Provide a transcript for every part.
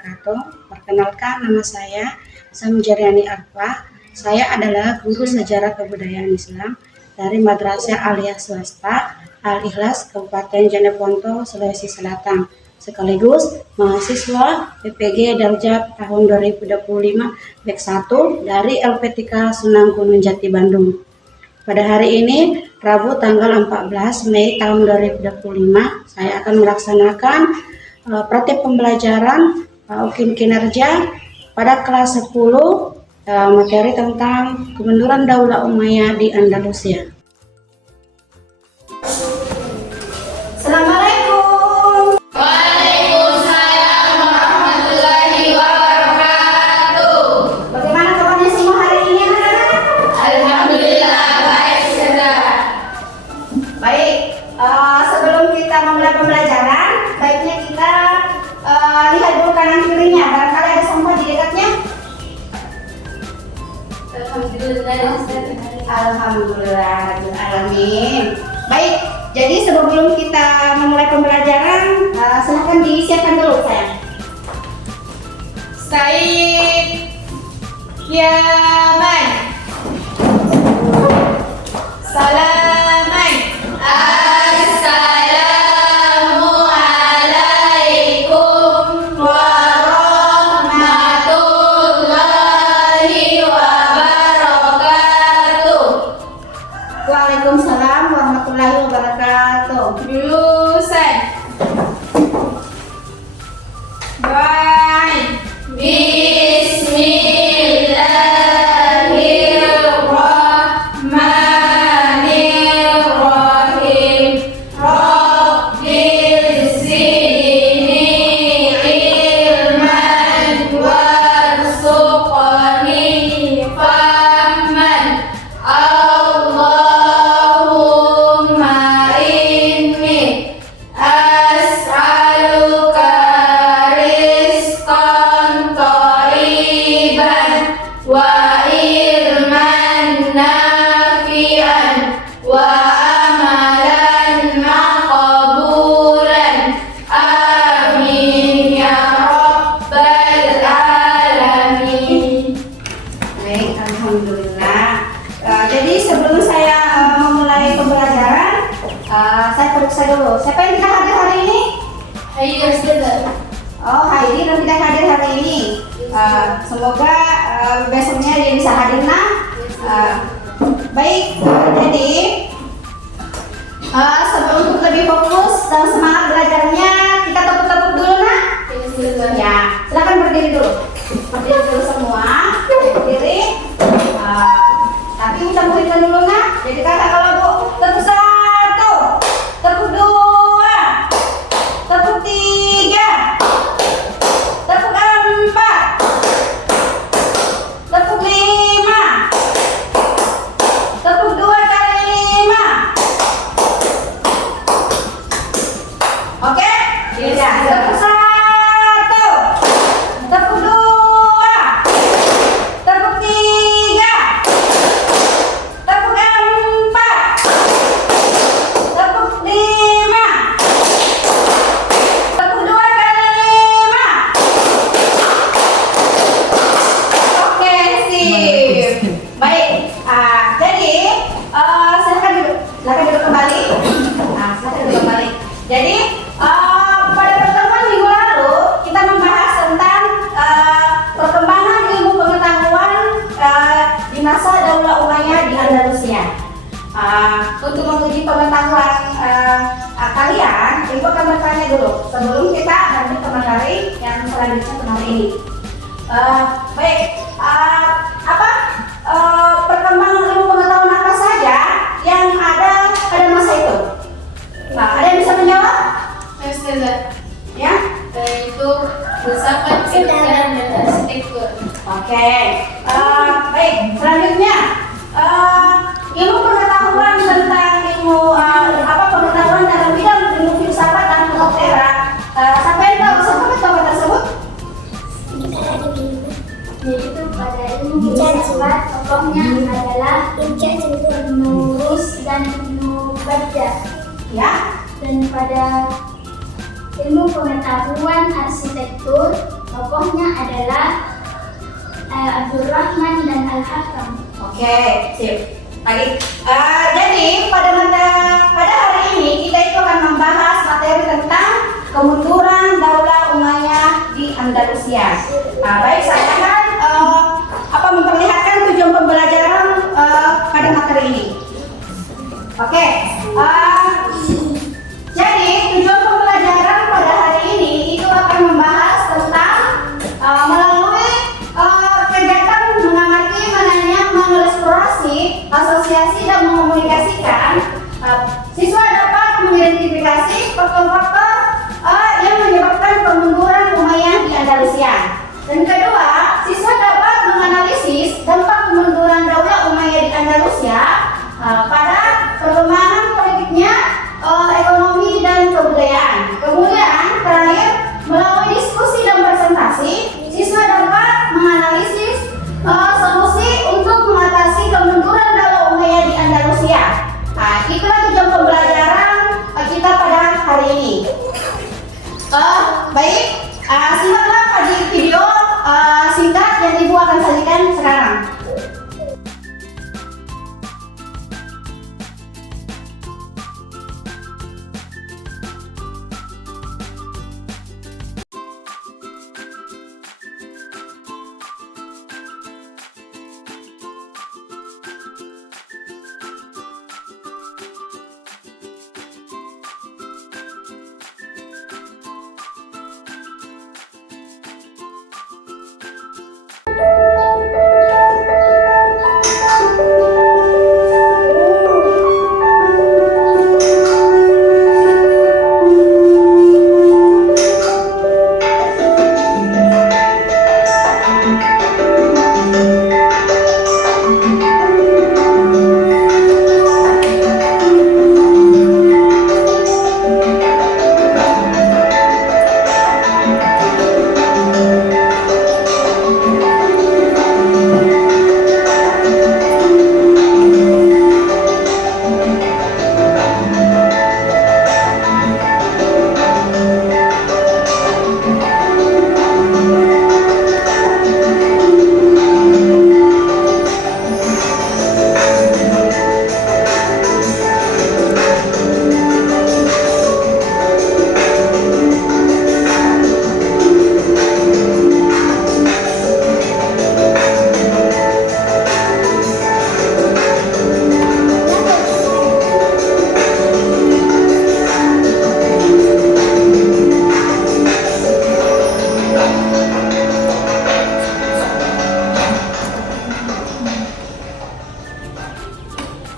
wabarakatuh. Perkenalkan, nama saya Samjariani Arfa. Saya adalah guru sejarah kebudayaan Islam dari Madrasah Aliyah Swasta Al-Ikhlas Kabupaten Jeneponto, Sulawesi Selatan. Sekaligus mahasiswa PPG Darjat tahun 2025 Bek 1 dari LP3 Sunan Gunung Jati Bandung. Pada hari ini, Rabu tanggal 14 Mei tahun 2025, saya akan melaksanakan praktik pembelajaran UKIM kinerja pada kelas 10 materi tentang kemunduran Daulah Umayyah di Andalusia. Assalamualaikum. Waalaikumsalam warahmatullahi wabarakatuh. Bagaimana kabarnya semua hari ini, anak-anak? Alhamdulillah baik saudara. Baik, sebelum kita memulai pembelajaran, baiknya kita lihat dulu kanan kirinya. Barangkali ada sampah di dekatnya. Alhamdulillah, alamin. Baik, jadi sebelum kita memulai pembelajaran, silahkan disiapkan dulu, sayang. Said Yaman. Salaman. Assalamualaikum warahmatullahi wabarakatuh. Waalaikumsalam warahmatullahi wabarakatuh. Jurusan. Baik. Bismillahirrahmanirrahim. Rabbil zidni ilman warzuqni fahman. Allahumma inni as'aluka rizqan thayyiban wa ilman nafi'an wa amalan maqbulan. Amin ya rabbal alamin. Baik, alhamdulillah. Jadi sebelum saya memulai pembelajaran, saya periksa dulu. Siapa yang tidak hadir hari ini? Ayo saudara. Oh, Heidi yang tidak hadir hari ini. Semoga besoknya dia bisa hadir, nah. Baik, jadi sebelum untuk lebih fokus dan semangat belajarnya, kita tepuk-tepuk dulu, nah. Ya, silakan berdiri dulu. Berdiri dulu semua. Berdiri. Tapi kita muridkan dulu, nah. Jadi kakak kalau bu, tepuk 1, tepuk 2, tepuk 3, tepuk 4, tepuk 5, tepuk 2 kali 5. Oke? Ya, tepuk 1, tepuk 2, tepuk 3, tepuk 4, tepuk 5, tepuk 2 kali 5. Oke, sip. Baik. Jadi silakan duduk kembali. Silakan duduk kembali. Jadi pada pertemuan minggu lalu kita membahas tentang perkembangan ilmu pengetahuan di masa Daulah Umayyah di Andalusia. Untuk menguji pengetahuan kalian, ibu akan bertanya dulu sebelum kita lanjut ke materi yang selanjutnya kemarin ini. Baik, perkembangan ilmu pengetahuan apa saja yang ada pada masa itu? Ada yang bisa menjawab? Saudara. Ya? Yaitu filsafat kedokteran dan arsitektur. Oke. Baik, selanjutnya ilmu pengetahuan tentang pengetahuan dalam bidang ilmu filsafat dan kedokteran. Siapa yang tahu apa tersebut? Yaitu pada ilmu filsafat tokohnya adalah Ibn Rus dan Ibn Bajjah. Ya. Dan pada ilmu pengetahuan arsitektur Tokohnya adalah Abdurrahman dan Al-Hakam. Oke, sip. Baik. Jadi pada hari ini kita itu akan membahas materi tentang kemunduran Daulah Umayyah di Andalusia. Baik, saya akan memperlihatkan tujuan pembelajaran pada materi ini. Oke. Jadi tujuan pembelajaran pada hari ini itu akan membahas tentang melalui kegiatan mengamati, menanya, mengeksplorasi, asosiasi dan mengomunikasikan, siswa dapat mengidentifikasi faktor-faktor yang menyebabkan kemunduran Umayyah di Andalusia. Dan kedua, siswa dapat menganalisis dampak kemunduran Daulah Umayyah di Andalusia pada perkembangan politiknya, ekonomi dan kebudayaan. Kemudian terakhir, melalui diskusi dan presentasi, siswa dapat menganalisis solusi untuk mengatasi kemunduran Daulah Umayyah di Andalusia. Itulah tujuan pembelajaran kita pada hari ini. Baik, simaklah pada video singkat yang Ibu akan sajikan sekarang.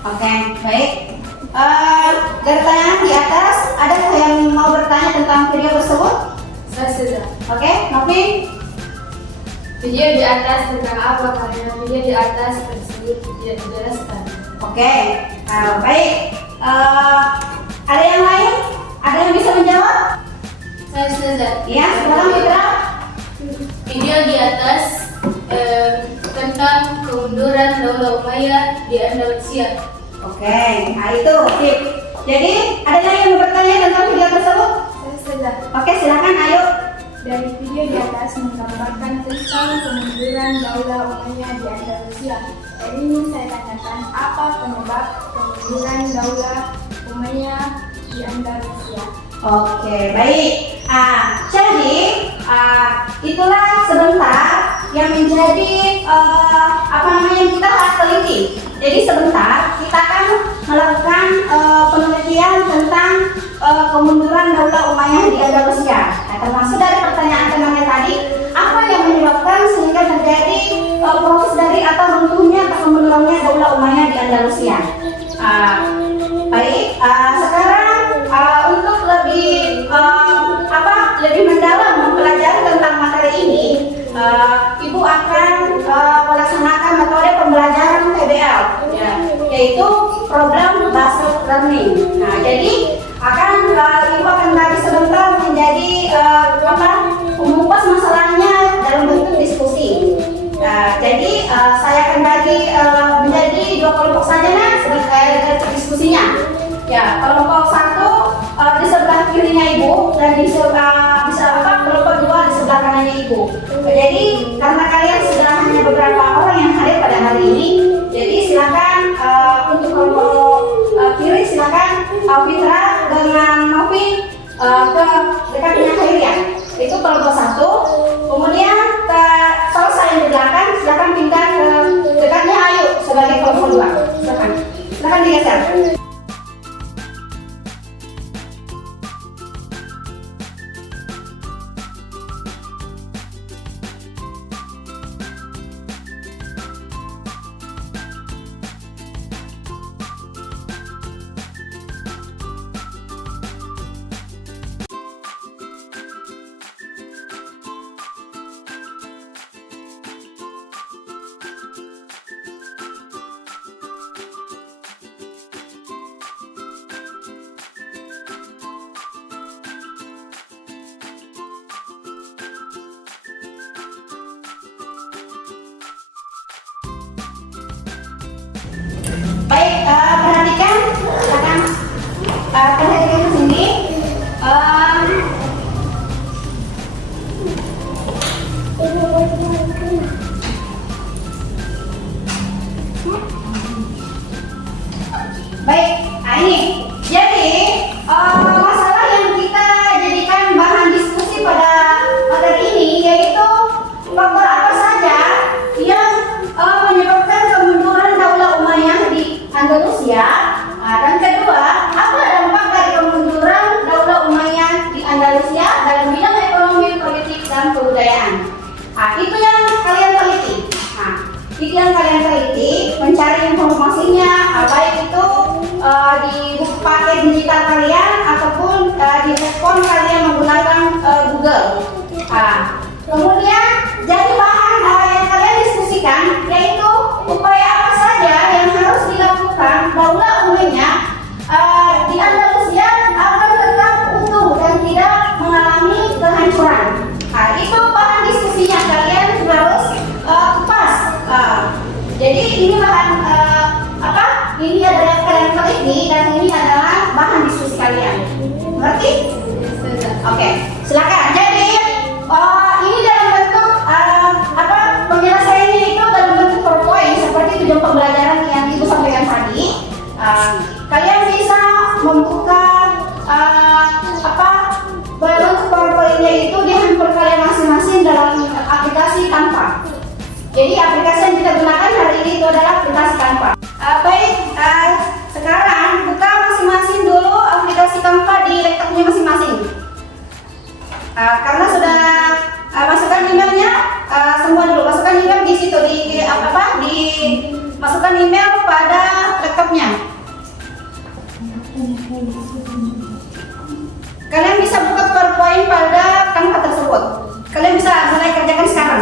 Oke, baik. Dari pertanyaan di atas, ada yang mau bertanya tentang video tersebut? Saya sudah. Oke, Novin? Video di atas tentang apa? Karena video di atas tersebut tidak dijelaskan. Oke, baik. Ada yang lain? Ada yang bisa menjawab? Saya sudah. Ya, silakan Fitra. Video di atas tentang kemunduran Daulah Umayyah di Andalusia. Oke, nah itu, sip. Jadi, ada yang mau bertanya tentang video tersebut? Saya sudah. Oke, silakan, ayo. Dari video di atas menggambarkan tentang kemunduran Daulah Umayyah di Andalusia. Jadi ini saya tanyakan, apa penyebab kemunduran Daulah Umayyah di Andalusia? Oke, baik. Jadi itulah sebentar yang menjadi yang kita harus teliti. Jadi sebentar kita akan melakukan penelitian tentang kemunduran Daulah Umayyah di Andalusia. Termasuk dari pertanyaan temannya tadi, apa yang menyebabkan sehingga terjadi proses dari atau runtuhnya atau kemundurannya Daulah Umayyah di Andalusia. Baik, sekarang untuk lebih mendalam mempelajari tentang materi ini, Ibu akan melaksanakan metode pembelajaran PBL, yaitu program based learning. Nah, jadi Ibu akan bagi sebentar menjadi mengupas masalahnya dalam bentuk diskusi. Jadi saya akan bagi menjadi 2 kelompok saja sebagai diskusinya. Ya, kelompok 1 di sebelah kirinya Ibu dan kelompok 2 di sebelah kanan hanya Ibu. Jadi karena kalian sudah hanya beberapa orang yang hadir pada hari ini, jadi silakan untuk kelompok kiri silakan Fitra dengan Novi ke dekatnya Khairian. Itu kelompok 1. Kemudian selesai yang di belakang silakan pindah ke dekatnya Ayu sebagai kelompok 2. Silakan digeser. Baik, perhatikan, silakan perhatikan ke sini. Baik, ini. Jadi masalah yang kita jadikan bahan diskusi pada materi ini yaitu faktor apa saja yang menyebabkan kemunduran Daulah Umayyah di Andalusia, dan kedua, apa dampak dari kemunduran Daulah Umayyah di Andalusia dalam bidang ekonomi, politik, dan kebudayaan. Itu yang kalian teliti. Itu yang kalian teliti, mencari informasinya, baik itu di buku paket digital kalian ataupun di handphone kalian menggunakan Google. Kemudian jadi bahan yang kalian diskusikan yaitu upaya apa saja yang harus dilakukan Daulah Umayyah di Andalusia agar tetap utuh dan tidak mengalami kehancuran. Itu bahan diskusinya, kalian harus kupas. Jadi ini bahan ini adalah kalian teliti dan ini adalah bahan diskusi kalian. Mengerti? Oke, silakan. Jadi ini dalam bentuk penyelesaiannya itu dalam bentuk PowerPoint seperti tujuan pembelajaran yang Ibu sampaikan tadi. Kalian bisa membuka bentuk PowerPoint-nya itu di handphone kalian masing-masing dalam aplikasi Canva. Jadi aplikasi yang kita gunakan hari ini itu adalah aplikasi Canva. Baik, sekarang buka masing-masing dulu aplikasi Canva di laptopnya masing-masing. Karena sudah masukkan emailnya, semua dulu masukkan email di situ masukkan email pada laptopnya. Kalian bisa buka PowerPoint pada Canva tersebut. Kalian bisa mulai kerjakan sekarang.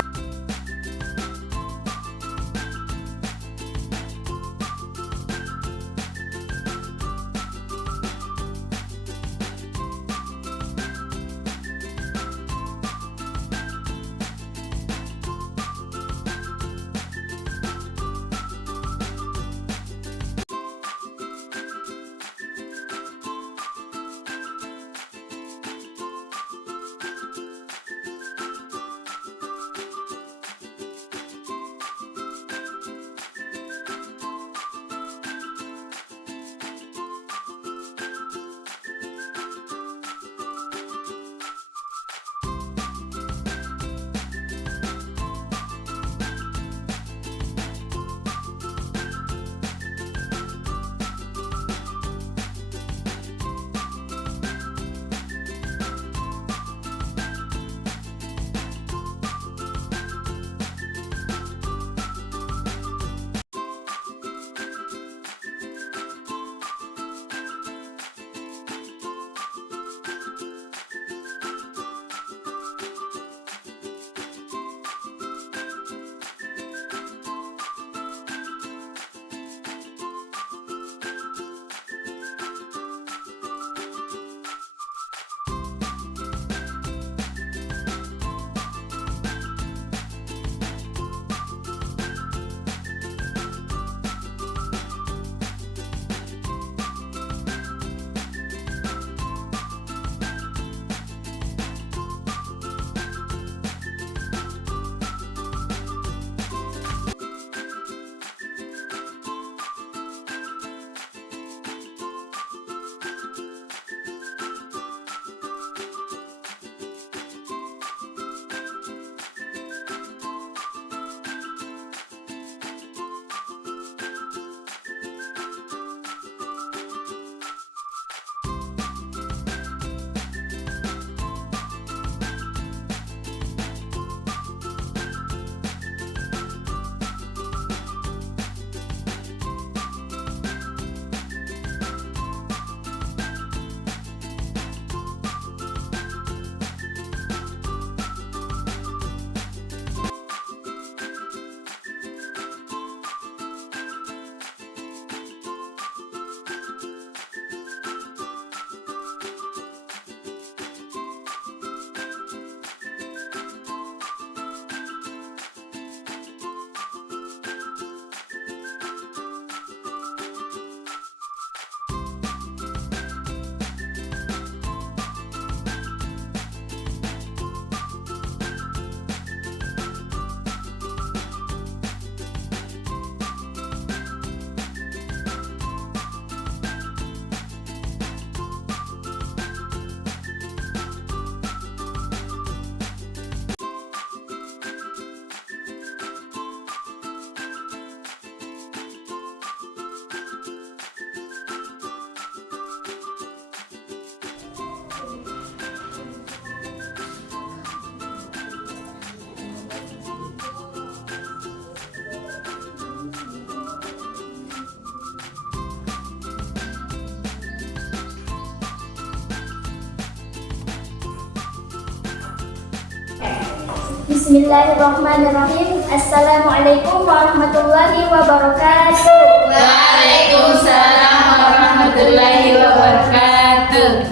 Bismillahirrahmanirrahim. Assalamualaikum warahmatullahi wabarakatuh. Waalaikumsalam warahmatullahi wabarakatuh.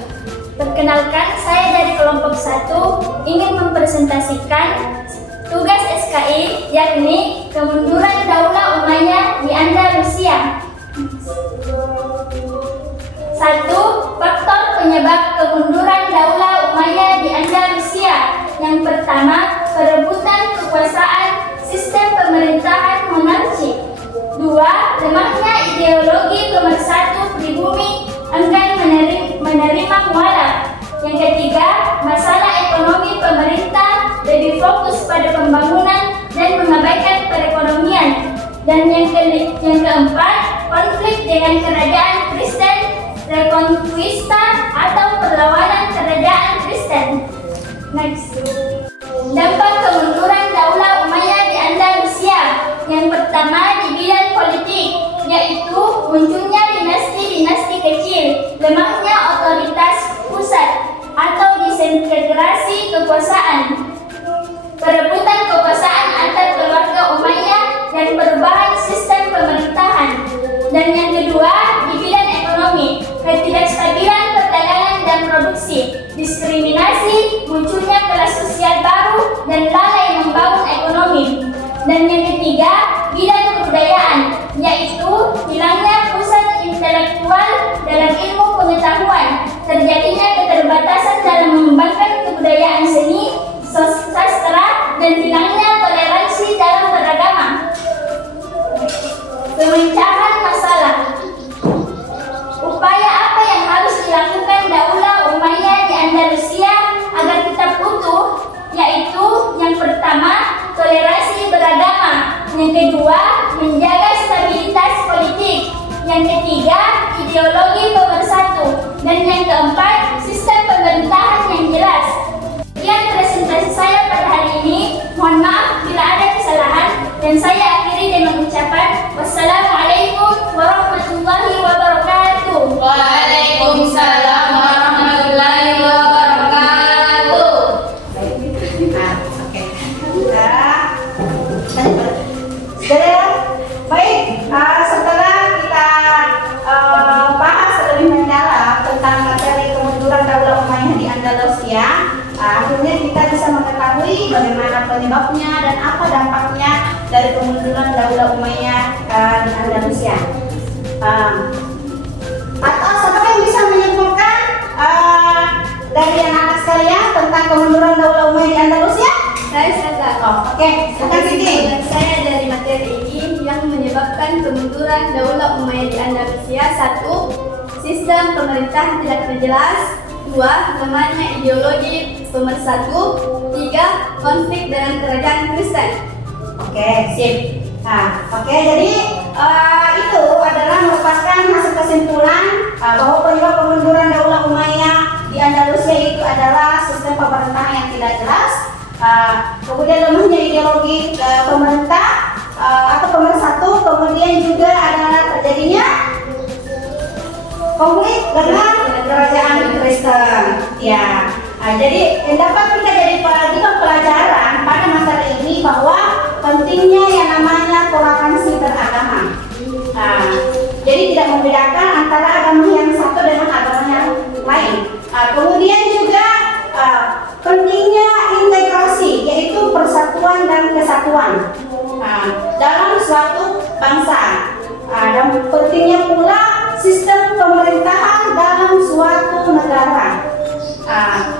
Perkenalkan, saya dari kelompok 1 ingin mempresentasikan tugas SKI, yakni kemunduran Daulah Umayyah di Andalusia. 1. Faktor penyebab kemunduran Daulah Umayyah di Andalusia. Yang pertama, perebutan kekuasaan sistem pemerintahan monarki. 2. Lemahnya ideologi pemersatu pribumi, enggan menerima mualaf. Yang ketiga, masalah ekonomi pemerintah lebih fokus pada pembangunan dan mengabaikan perekonomian. Dan yang keempat, konflik dengan kerajaan Kristen, Reconquista atau perlawanan kerajaan Kristen. Next. Dampak kemunduran Daulah Umayyah di Andalusia. Yang pertama, di bidang politik, yaitu munculnya dinasti-dinasti kecil, lemahnya otoritas pusat atau disintegrasi kekuasaan, perebutan kekuasaan antar keluarga Umayyah dan perubahan sistem pemerintahan. Dan yang kedua, di bidang ekonomi, ketidakstabilan perdagangan dan produksi, diskriminasi, munculnya kelas sosial baru, dan lalai membangun ekonomi. Dan yang ketiga, bidang kebudayaan, yaitu hilangnya pusat intelektual dalam ilmu pengetahuan, terjadinya keterbatasan dalam mengembangkan kebudayaan seni, sastra, dan hilangnya toleransi dalam beragama. Pemecahan masalah. Upaya apa yang harus dilakukan Daulah Umayyah di Andalusia agar tetap utuh? Yaitu yang pertama, toleransi beragama. Yang kedua, menjaga stabilitas politik. Yang ketiga, ideologi pemersatu. Dan yang keempat, sistem pemerintahan yang jelas. Sekian presentasi saya pada hari ini. Mohon maaf bila ada kesalahan, dan saya akhiri dengan ucapan wassalamualaikum warahmatullahi wabarakatuh. Waalaikumsalam warahmatullahi wabarakatuh. Oke. Baik, setelah kita bahas lebih mendalam tentang materi kemunduran Daulah Umayyah di Andalusia, akhirnya kita bisa mengetahui bagaimana penyebabnya dan apa dampaknya dari kemunduran Daulah Umayyah di Andalusia. Atau siapa yang bisa menyimpulkan dari anak-anak sekalian tentang kemunduran Daulah Umayyah di Andalusia? Saya Saka. Oke, silakan Siti. Saya dari materi ini yang menyebabkan kemunduran Daulah Umayyah di Andalusia. 1. Sistem pemerintahan tidak jelas. 2. Lemahnya ideologi pemersatu. 3. Konflik dengan kerajaan Kristen. Oke, sip. Nah, oke, jadi itu adalah merupakan hasil kesimpulan bahwa penyebab kemunduran Daulah Umayyah di Andalusia itu adalah sistem pemerintahan yang tidak jelas, kemudian lemahnya ideologi pemerintah atau pemersatu, kemudian juga adalah terjadinya konflik dengan kerajaan Kristen. Ya, jadi yang dapat kita jadikan pelajaran pada masa ini bahwa pentingnya yang namanya toleransi beragama. Jadi tidak membedakan antara agama yang satu dengan agama yang lain. Kemudian juga pentingnya integrasi, yaitu persatuan dan kesatuan dalam suatu bangsa. Dan pentingnya pula sistem pemerintahan dalam suatu negara.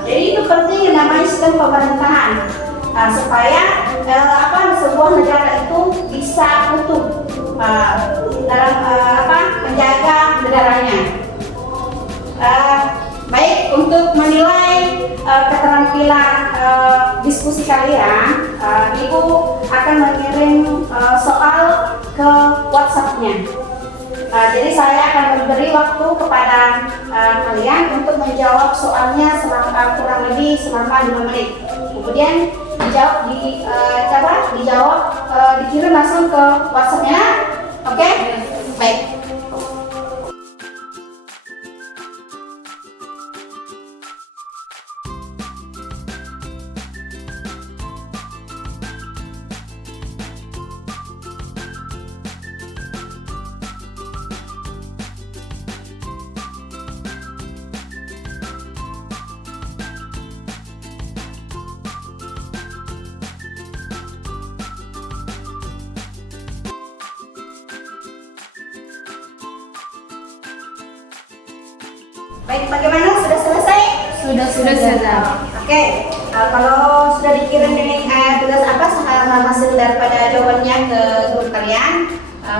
Jadi itu penting yang namanya sistem pemerintahan supaya sebuah negara itu bisa utuh dalam menjaga negaranya. Baik, untuk menilai keterampilan diskusi kalian, Ibu akan mengirim soal ke WhatsApp-nya. Jadi saya akan memberi waktu kepada kalian untuk menjawab soalnya selama kurang lebih selama 5 menit. Kemudian dikirim langsung ke WhatsApp-nya. Oke? Baik. Baik, bagaimana? Sudah selesai? Sudah selesai. Oke, kalau sudah dikirim ini tugas apa hasil daripada jawabannya ke grup kalian,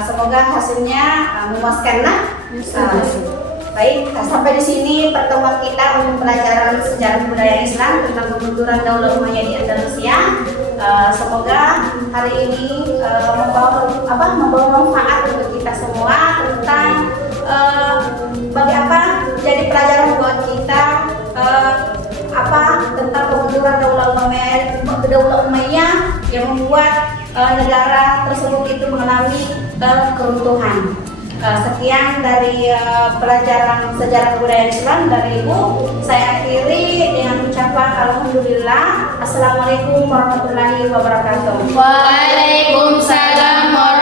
semoga hasilnya memuaskan lah. Baik, sampai di sini pertemuan kita untuk pelajaran sejarah budaya Islam tentang kemunduran Daulah Umayyah di Andalusia. Semoga hari ini membawa manfaat untuk kita semua tentang bagi apa jadi pelajaran buat kita tentang kemunduran Daulah Umayyah yang membuat negara tersebut itu mengalami keruntuhan. Sekian dari pelajaran sejarah kebudayaan Islam dari Ibu. Saya akhiri dengan ucapan alhamdulillah. Assalamualaikum warahmatullahi wabarakatuh. Waalaikumsalam warahmatullahi